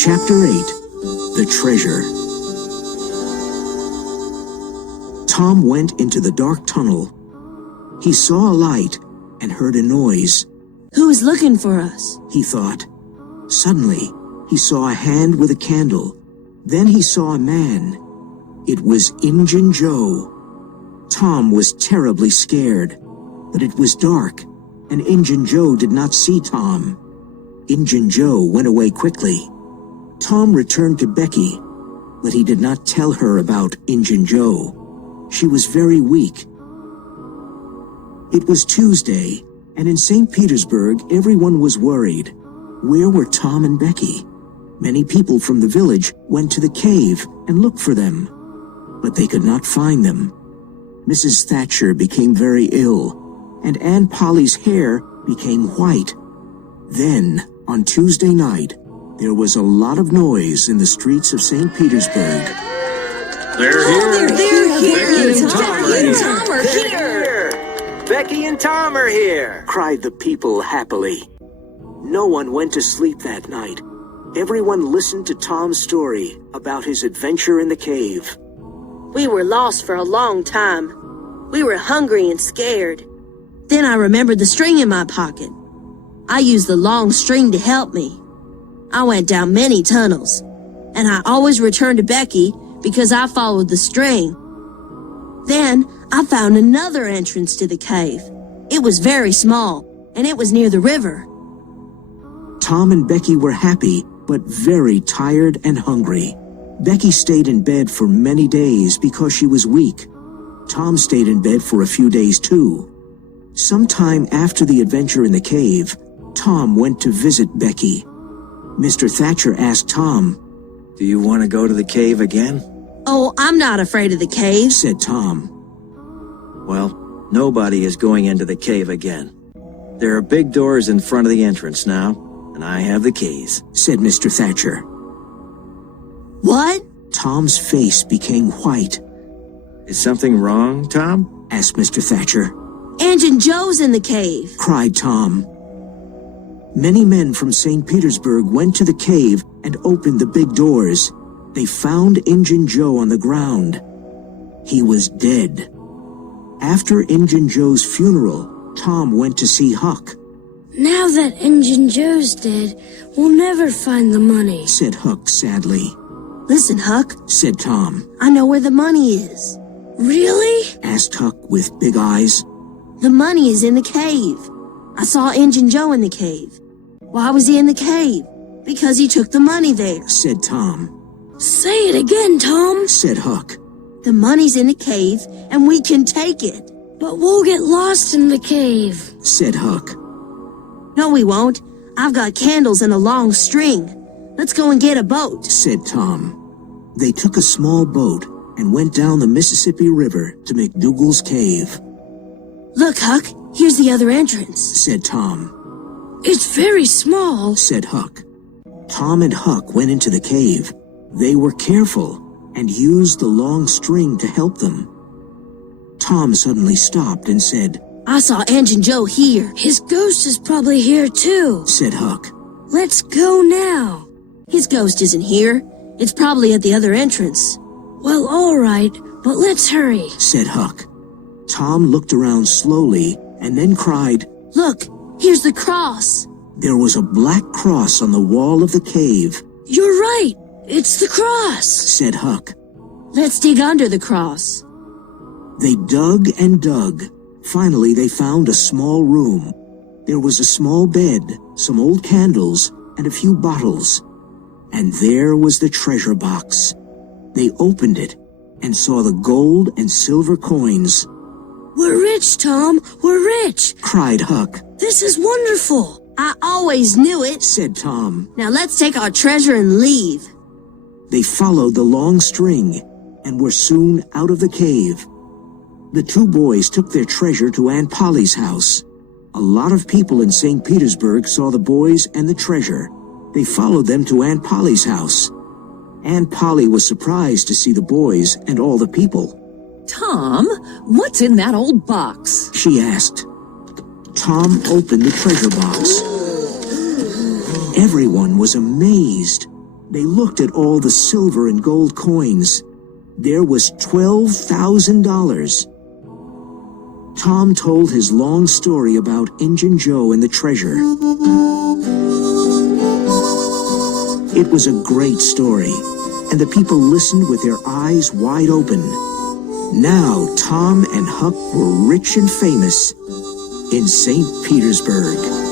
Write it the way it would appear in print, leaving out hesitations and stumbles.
Chapter 8. The Treasure. Tom went into the dark tunnel. He saw a light and heard a noise. Who is looking for us? He thought. Suddenly, he saw a hand with a candle. Then he saw a man. It was Injun Joe. Tom was terribly scared, but it was dark, and Injun Joe did not see Tom. Injun Joe went away quickly. Tom returned to Becky, but he did not tell her about Injun Joe. She was very weak. It was Tuesday, and in St. Petersburg, everyone was worried. Where were Tom and Becky? Many people from the village went to the cave and looked for them, but they could not find them. Mrs. Thatcher became very ill, and Aunt Polly's hair became white. Then, on Tuesday night, there was a lot of noise in the streets of St. Petersburg. They're here! They're here! Becky and Tom are here! Becky and Tom are here! Cried the people happily. No one went to sleep that night. Everyone listened to Tom's story about his adventure in the cave. We were lost for a long time. We were hungry and scared. Then I remembered the string in my pocket. I used the long string to help me. I went down many tunnels, and I always returned to Becky because I followed the string. Then I found another entrance to the cave. It was very small, and it was near the river. Tom and Becky were happy, but very tired and hungry. Becky stayed in bed for many days because she was weak. Tom stayed in bed for a few days too. Sometime after the adventure in the cave, Tom went to visit Becky. Mr. Thatcher asked Tom, Do you want to go to the cave again? Oh, I'm not afraid of the cave, said Tom. Well, nobody is going into the cave again. There are big doors in front of the entrance now, and I have the keys, said Mr. Thatcher. What? Tom's face became white. Is something wrong, Tom? Asked Mr. Thatcher. Injun Joe's in the cave, cried Tom. Many men from St. Petersburg went to the cave and opened the big doors. They found Injun Joe on the ground. He was dead. After Injun Joe's funeral, Tom went to see Huck. Now that Injun Joe's dead, we'll never find the money, said Huck sadly. Listen, Huck, said Tom. I know where the money is. Really? Asked Huck with big eyes. The money is in the cave. I saw Injun Joe in the cave. Why was he in the cave? Because he took the money there, said Tom. Say it again, Tom, said Huck. The money's in the cave, and we can take it. But we'll get lost in the cave, said Huck. No, we won't. I've got candles and a long string. Let's go and get a boat, said Tom. They took a small boat and went down the Mississippi River to McDougal's cave. Look, Huck, here's the other entrance, said Tom. It's very small, said Huck. Tom and Huck went into the cave. They were careful and used the long string to help them. Tom suddenly stopped and said, I saw Injun Joe here. His ghost is probably here too, said Huck. Let's go now. His ghost isn't here. It's probably at the other entrance. Well, all right, but let's hurry, said Huck. Tom looked around slowly and then cried, Look, here's the cross. There was a black cross on the wall of the cave. You're right. It's the cross, said Huck. Let's dig under the cross. They dug and dug. Finally, they found a small room. There was a small bed, some old candles, and a few bottles. And there was the treasure box. They opened it and saw the gold and silver coins. We're rich, Tom. We're rich, cried Huck. This is wonderful. I always knew it, said Tom. Now let's take our treasure and leave. They followed the long string and were soon out of the cave. The two boys took their treasure to Aunt Polly's house. A lot of people in St. Petersburg saw the boys and the treasure. They followed them to Aunt Polly's house. Aunt Polly was surprised to see the boys and all the people. Tom, what's in that old box? She asked. Tom opened the treasure box. Everyone was amazed. They looked at all the silver and gold coins. There was $12,000. Tom told his long story about Injun Joe and the treasure. It was a great story, and the people listened with their eyes wide open. Now Tom and Huck were rich and famous in St. Petersburg.